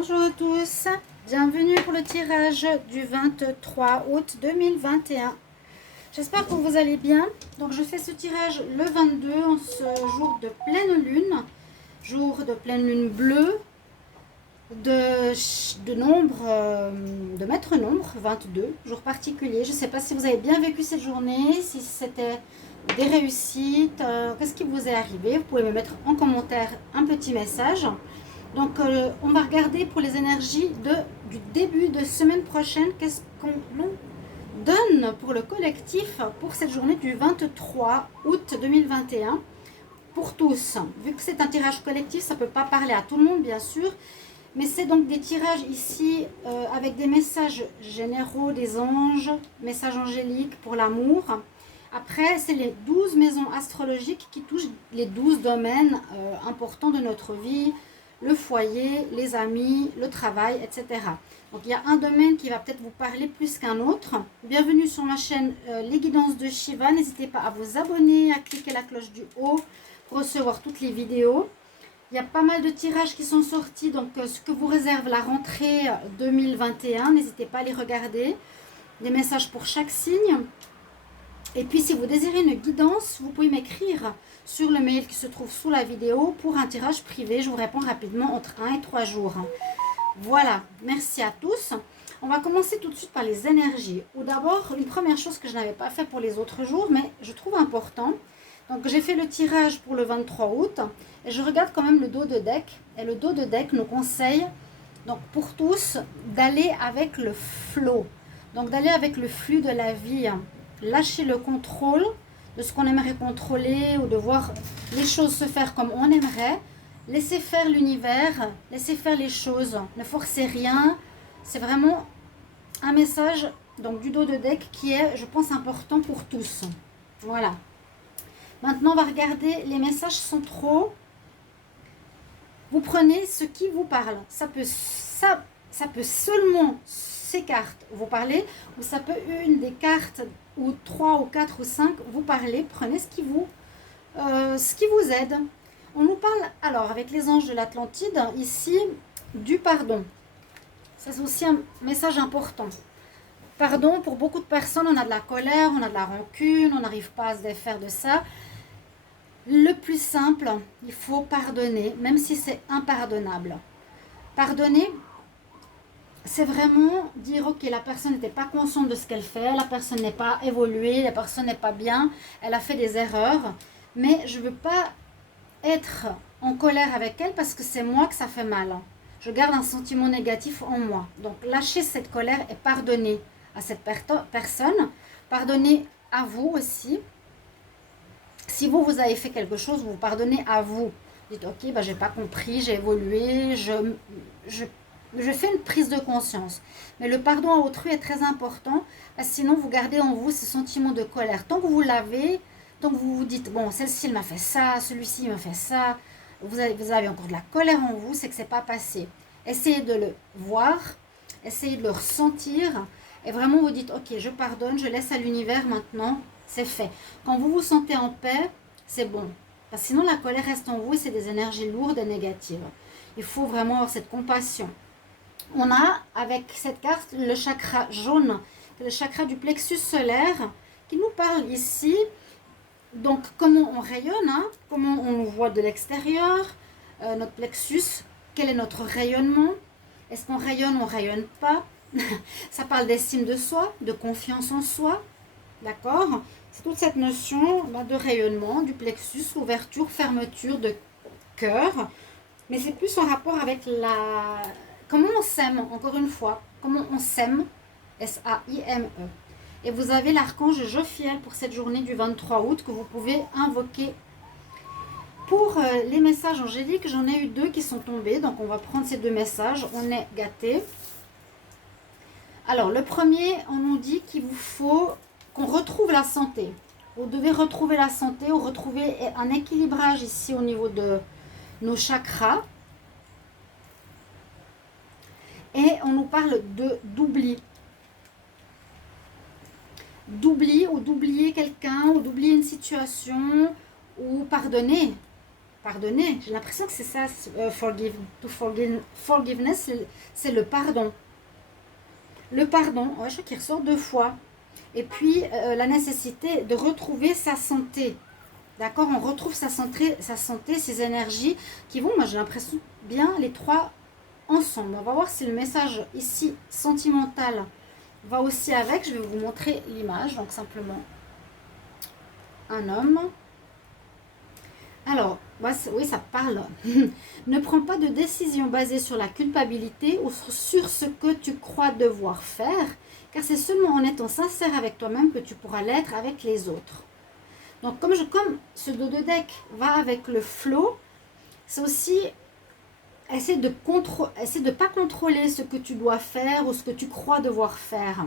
Bonjour à tous, bienvenue pour le tirage du 23 août 2021. J'espère que vous allez bien. Donc je fais ce tirage le 22 en ce jour de pleine lune, jour de pleine lune bleue, de nombre, de maître nombre, 22, jour particulier. Je ne sais pas si vous avez bien vécu cette journée, si c'était des réussites, qu'est-ce qui vous est arrivé. Vous pouvez me mettre en commentaire un petit message. Donc, on va regarder pour les énergies du début de semaine prochaine, qu'est-ce qu'on donne pour le collectif pour cette journée du 23 août 2021 pour tous. Vu que c'est un tirage collectif, ça ne peut pas parler à tout le monde, bien sûr, mais c'est donc des tirages ici avec des messages généraux des anges, messages angéliques pour l'amour. Après, c'est les 12 maisons astrologiques qui touchent les 12 domaines importants de notre vie, le foyer, les amis, le travail, etc. Donc il y a un domaine qui va peut-être vous parler plus qu'un autre. Bienvenue sur ma chaîne Les Guidances de Shiva. N'hésitez pas à vous abonner, à cliquer la cloche du haut pour recevoir toutes les vidéos. Il y a pas mal de tirages qui sont sortis, donc ce que vous réserve la rentrée 2021, n'hésitez pas à les regarder. Des messages pour chaque signe. Et puis si vous désirez une guidance, vous pouvez m'écrire sur le mail qui se trouve sous la vidéo pour un tirage privé. Je vous réponds rapidement entre 1 et 3 jours. Voilà, merci à tous. On va commencer tout de suite par les énergies. Ou d'abord, une première chose que je n'avais pas fait pour les autres jours, mais je trouve important. Donc j'ai fait le tirage pour le 23 août et je regarde quand même le dos de deck. Et le dos de deck nous conseille, donc pour tous, d'aller avec le flow. Donc d'aller avec le flux de la vie. Lâcher le contrôle de ce qu'on aimerait contrôler ou de voir les choses se faire comme on aimerait. Laissez faire l'univers, laissez faire les choses, ne forcez rien. C'est vraiment un message donc, du dos de deck qui est, je pense, important pour tous. Voilà. Maintenant, on va regarder les messages centraux. Vous prenez ce qui vous parle. Ça peut seulement ces cartes vous parler, ou ça peut une des cartes, ou 3 ou 4 ou 5 vous parler. Prenez ce qui vous aide. On nous parle, alors, avec les anges de l'Atlantide, ici, du pardon. Ça, c'est aussi un message important. Pardon, pour beaucoup de personnes, on a de la colère, on a de la rancune, on n'arrive pas à se défaire de ça. Le plus simple, il faut pardonner, même si c'est impardonnable. Pardonner, c'est vraiment dire, ok, la personne n'était pas consciente de ce qu'elle fait, la personne n'est pas évoluée, la personne n'est pas bien, elle a fait des erreurs, mais je ne veux pas être en colère avec elle parce que c'est moi que ça fait mal. Je garde un sentiment négatif en moi. Donc, lâchez cette colère et pardonnez à cette personne. Pardonnez à vous aussi. Si vous avez fait quelque chose, vous pardonnez à vous. Dites, ok, bah, j'ai pas compris, j'ai évolué, je fais une prise de conscience. Mais le pardon à autrui est très important, parce que sinon vous gardez en vous ce sentiment de colère. Tant que vous l'avez, tant que vous vous dites, bon, celle-ci m'a fait ça, celui-ci m'a fait ça, vous avez encore de la colère en vous, c'est que c'est pas passé. Essayez de le voir, essayez de le ressentir, et vraiment vous dites, ok, je pardonne, je laisse à l'univers maintenant, c'est fait. Quand vous vous sentez en paix, c'est bon. Parce que sinon la colère reste en vous et c'est des énergies lourdes et négatives. Il faut vraiment avoir cette compassion. On a avec cette carte le chakra jaune, le chakra du plexus solaire, qui nous parle ici. Donc comment on rayonne, hein, comment on nous voit de l'extérieur, notre plexus, quel est notre rayonnement, est-ce qu'on rayonne, on ne rayonne pas. Ça parle d'estime de soi, de confiance en soi, d'accord. C'est toute cette notion de rayonnement, du plexus, ouverture, fermeture de cœur, mais c'est plus en rapport avec comment on s'aime, encore une fois, comment on s'aime, S-A-I-M-E. Et vous avez l'archange Jophiel pour cette journée du 23 août que vous pouvez invoquer. Pour les messages angéliques, j'en ai eu 2 qui sont tombés, donc on va prendre ces 2 messages, on est gâtés. Alors, le premier, on nous dit qu'il vous faut qu'on retrouve la santé. Vous devez retrouver la santé ou retrouver un équilibrage ici au niveau de nos chakras. Et on nous parle d'oubli. D'oubli ou d'oublier quelqu'un ou d'oublier une situation ou pardonner. pardonner. J'ai l'impression que c'est ça, forgiveness, c'est le pardon. Le pardon, ouais, je crois qu'il ressort 2 fois. Et puis, la nécessité de retrouver sa santé. D'accord? On retrouve sa santé, ses énergies qui vont, moi j'ai l'impression, bien les 3 ensemble. On va voir si le message ici, sentimental, va aussi avec. Je vais vous montrer l'image. Donc, simplement, un homme. Alors, oui, ça parle. Ne prends pas de décision basée sur la culpabilité ou sur ce que tu crois devoir faire, car c'est seulement en étant sincère avec toi-même que tu pourras l'être avec les autres. Donc, comme ce dos de deck va avec le flow, c'est aussi essayer de ne pas contrôler ce que tu dois faire ou ce que tu crois devoir faire.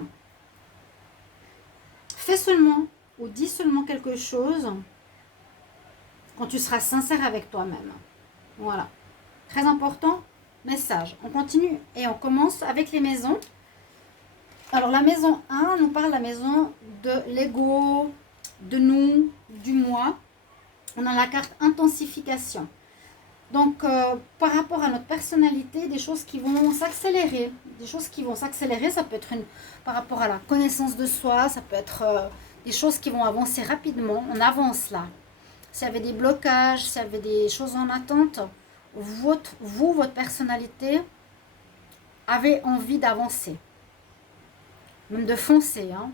Fais seulement ou dis seulement quelque chose quand tu seras sincère avec toi-même. Voilà. Très important, message. On continue et on commence avec les maisons. Alors, la maison 1 nous parle de la maison de l'ego, de nous, du moi. On a la carte intensification. Donc, par rapport à notre personnalité, des choses qui vont s'accélérer. Des choses qui vont s'accélérer, ça peut être par rapport à la connaissance de soi, ça peut être des choses qui vont avancer rapidement. On avance là. S'il y avait des blocages, s'il y avait des choses en attente, votre personnalité avez envie d'avancer. Même de foncer. Hein.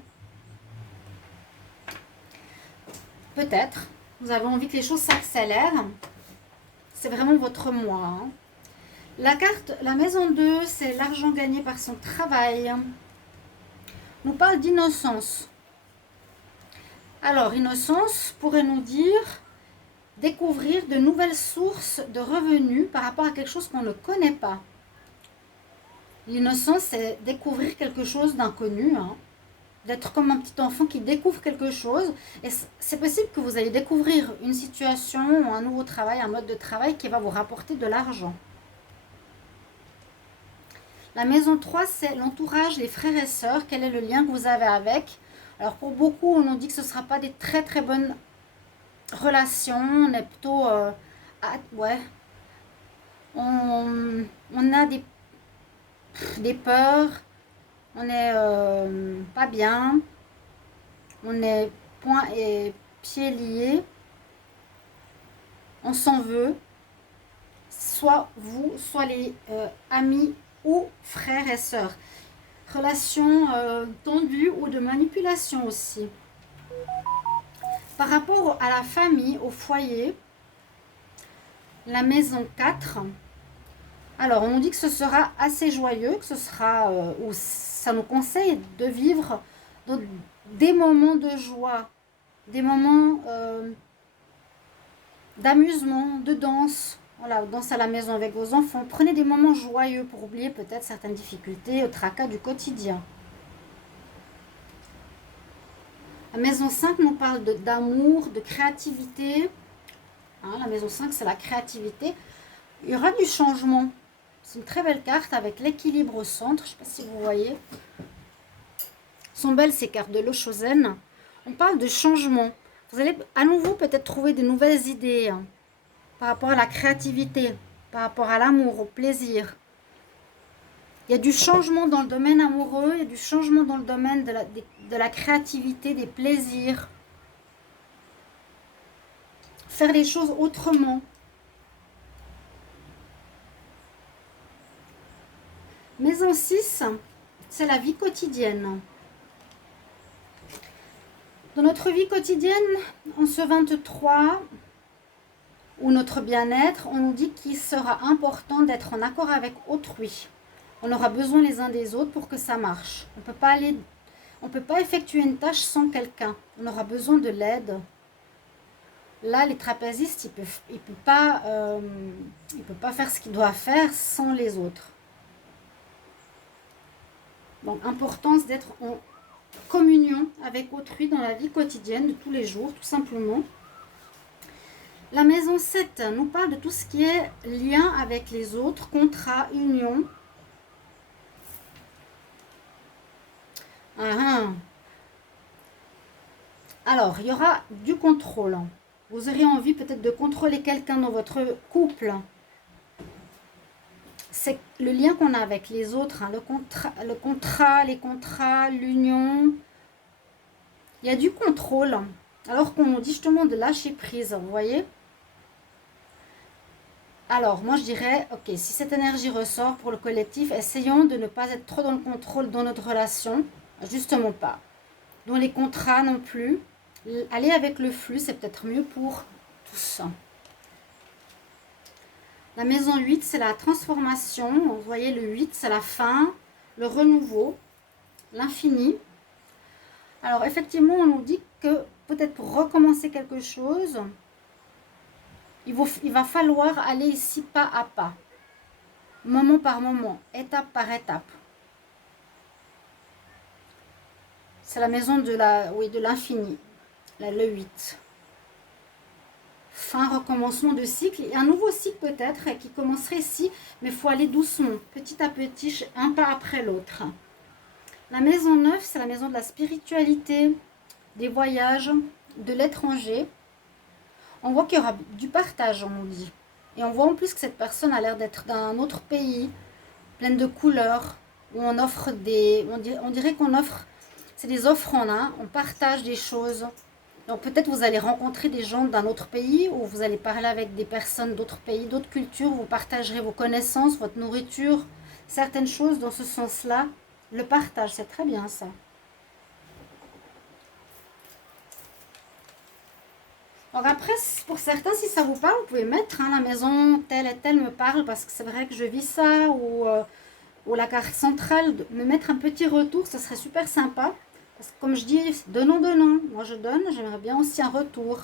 Peut-être. Vous avez envie que les choses s'accélèrent. C'est vraiment votre moi. Hein. La maison 2, c'est l'argent gagné par son travail. On nous parle d'innocence. Alors, innocence pourrait nous dire découvrir de nouvelles sources de revenus par rapport à quelque chose qu'on ne connaît pas. L'innocence, c'est découvrir quelque chose d'inconnu. Hein. D'être comme un petit enfant qui découvre quelque chose. Et c'est possible que vous allez découvrir une situation, un nouveau travail, un mode de travail qui va vous rapporter de l'argent. La maison 3, c'est l'entourage, les frères et sœurs. Quel est le lien que vous avez avec? Alors pour beaucoup, on nous dit que ce ne sera pas des très très bonnes relations. On est plutôt... ouais. On a des peurs. On est pas bien. On est poings et pieds liés. On s'en veut. Soit vous, soit les amis ou frères et sœurs. Relation tendue ou de manipulation aussi. Par rapport à la famille, au foyer, la maison 4, alors on nous dit que ce sera assez joyeux, que ce sera, ou ça nous conseille de vivre des moments de joie, des moments d'amusement, de danse. Voilà, danse à la maison avec vos enfants. Prenez des moments joyeux pour oublier peut-être certaines difficultés, au tracas du quotidien. La maison 5 nous parle d'amour, de créativité. Hein, la maison 5, c'est la créativité. Il y aura du changement. C'est une très belle carte avec l'équilibre au centre. Je ne sais pas si vous voyez. Sont belles ces cartes de l'Oshozen. On parle de changement. Vous allez à nouveau peut-être trouver de nouvelles idées hein, par rapport à la créativité, par rapport à l'amour, au plaisir. Il y a du changement dans le domaine amoureux, il y a du changement dans le domaine de la créativité, des plaisirs. Faire les choses autrement. Maison 6, c'est la vie quotidienne. Dans notre vie quotidienne, en ce 23, ou notre bien-être, on nous dit qu'il sera important d'être en accord avec autrui. On aura besoin les uns des autres pour que ça marche. On ne peut pas effectuer une tâche sans quelqu'un. On aura besoin de l'aide. Là, les trapézistes, il ne peut pas faire ce qu'il doit faire sans les autres. Donc, importance d'être en communion avec autrui dans la vie quotidienne de tous les jours, tout simplement. La maison 7 nous parle de tout ce qui est lien avec les autres, contrat, union. Alors, il y aura du contrôle. Vous aurez envie peut-être de contrôler quelqu'un dans votre couple. C'est le lien qu'on a avec les autres, hein, les contrats, l'union. Il y a du contrôle. Alors qu'on nous dit justement de lâcher prise, vous voyez? Alors, moi je dirais, ok, si cette énergie ressort pour le collectif, essayons de ne pas être trop dans le contrôle dans notre relation. Justement pas. Dans les contrats non plus. Aller avec le flux, c'est peut-être mieux pour tous. La maison 8, c'est la transformation. Vous voyez, le 8, c'est la fin, le renouveau, l'infini. Alors, effectivement, on nous dit que peut-être pour recommencer quelque chose, il va falloir aller ici pas à pas, moment par moment, étape par étape. C'est la maison de l'infini, le 8. Fin, recommencement de cycle. Et un nouveau cycle peut-être qui commencerait ici, mais il faut aller doucement, petit à petit, un pas après l'autre. La maison 9, c'est la maison de la spiritualité, des voyages, de l'étranger. On voit qu'il y aura du partage, on nous dit. Et on voit en plus que cette personne a l'air d'être d'un autre pays, pleine de couleurs, où on offre on dirait qu'on offre, c'est des offrandes, hein, on partage des choses. Donc peut-être vous allez rencontrer des gens d'un autre pays, ou vous allez parler avec des personnes d'autres pays, d'autres cultures, vous partagerez vos connaissances, votre nourriture, certaines choses dans ce sens-là. Le partage, c'est très bien ça. Alors après, pour certains, si ça vous parle, vous pouvez mettre hein, la maison telle et telle me parle parce que c'est vrai que je vis ça, ou la carte centrale, me mettre un petit retour, ça serait super sympa. Parce que comme je dis, donnons, donnons. Moi je donne, j'aimerais bien aussi un retour.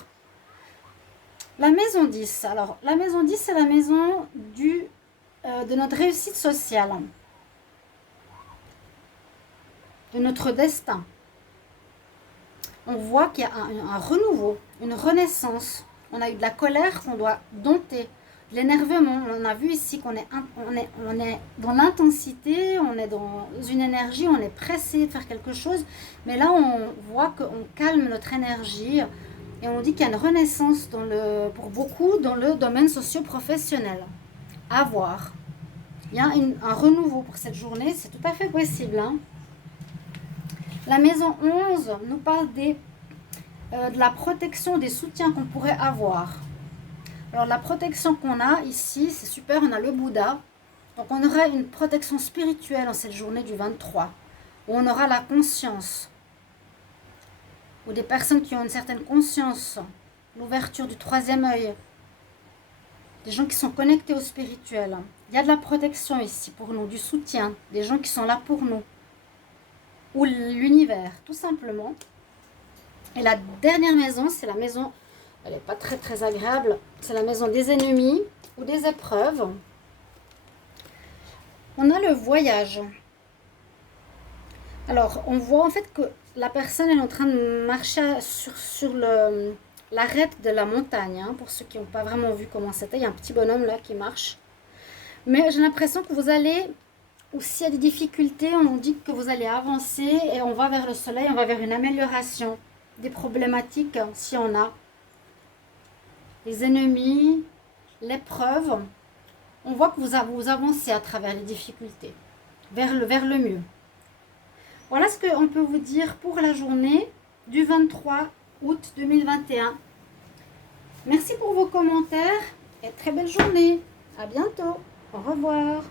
La maison 10. Alors, la maison 10, c'est la maison de notre réussite sociale. De notre destin. On voit qu'il y a un renouveau, une renaissance. On a eu de la colère qu'on doit dompter. De l'énervement, on a vu ici qu'on est, on est dans l'intensité, on est dans une énergie, on est pressé de faire quelque chose. Mais là, on voit qu'on calme notre énergie et on dit qu'il y a une renaissance pour beaucoup dans le domaine socio-professionnel. À voir. Il y a un renouveau pour cette journée, c'est tout à fait possible. Hein. La maison 11 nous parle de la protection, des soutiens qu'on pourrait avoir. Alors la protection qu'on a ici, c'est super, on a le Bouddha. Donc on aura une protection spirituelle en cette journée du 23. Où on aura la conscience. Ou des personnes qui ont une certaine conscience. L'ouverture du troisième œil. Des gens qui sont connectés au spirituel. Il y a de la protection ici pour nous, du soutien. Des gens qui sont là pour nous. Ou l'univers, tout simplement. Et la dernière maison, c'est la maison... Elle n'est pas très très agréable. C'est la maison des ennemis ou des épreuves. On a le voyage. Alors, on voit en fait que la personne est en train de marcher sur l'arête de la montagne. Hein, pour ceux qui n'ont pas vraiment vu comment c'était. Il y a un petit bonhomme là qui marche. Mais j'ai l'impression que vous allez, ou s'il y a des difficultés, on dit que vous allez avancer et on va vers le soleil, on va vers une amélioration des problématiques, s'il y en a. Les ennemis, l'épreuve, on voit que vous avancez à travers les difficultés, vers le mieux. Voilà ce qu'on peut vous dire pour la journée du 23 août 2021. Merci pour vos commentaires et très belle journée. À bientôt. Au revoir.